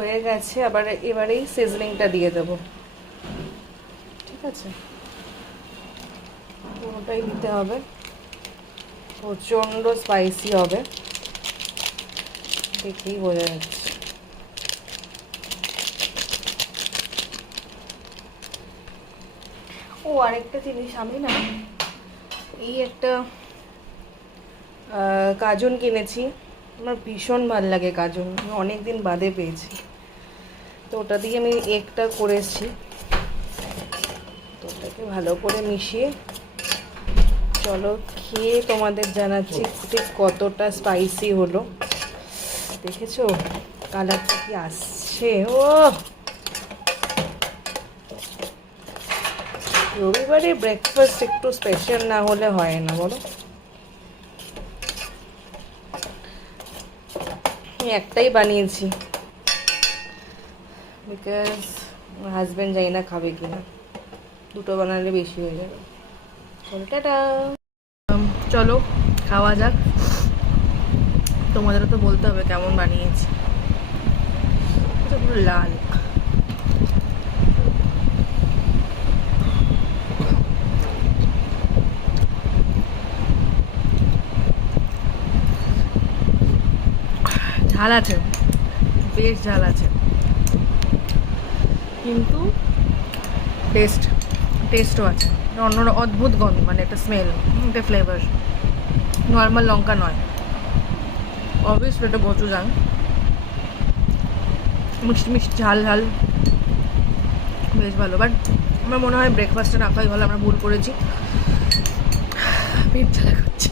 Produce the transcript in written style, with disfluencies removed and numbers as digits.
হয়ে গেছে, আবার এবারেই সিজনিংটা দিয়ে দেবো। ঠিক আছে, পুরোটাই দিতে হবে, প্রচণ্ড স্পাইসি হবে, দেখেই বোঝা যাচ্ছে। ও আরেকটা জিনিস, আমি না এই একটা কাজুন কিনেছি, আমার ভীষণ ভালো লাগে কাজুন, অনেক দিন বাদে পেয়েছি, তো ওটা দিয়ে আমি এগটা করেছি। তো ওটাকে ভালো করে মিশিয়ে চলো খেয়ে তোমাদের জানাচ্ছি ঠিক কতটা স্পাইসি হলো। দেখেছো কালারটা কি আসছে? ও রবিবারে ব্রেকফাস্ট একটু স্পেশাল না হলে হয় না, বলো। আমি একটাই বানিয়েছি, বিকজ আমার হাজব্যান্ড জানি না খাবে কিনা, দুটো বানালে বেশি হয়ে যাবে। চলো টাটা, চলো খাওয়া যাক। তোমাদেরও তো বলতে হবে কেমন বানিয়েছি। পুরো লাল, ঝাল আছে, বেশ ঝাল আছে, কিন্তু টেস্টও আছে, অন্য অদ্ভুত গন্ধ, মানে একটা স্মেল, একটা ফ্লেভার, নর্মাল লঙ্কা নয়, অবভিয়াসলি এটা গোচুজাং, মিষ্টি মিষ্টি ঝাল ঝাল, বেশ ভালো। বাট আমার মনে হয় ব্রেকফাস্টে না খাওয়াই ভালো, আমরা ভুল করেছি, পেট জ্বালা করছে।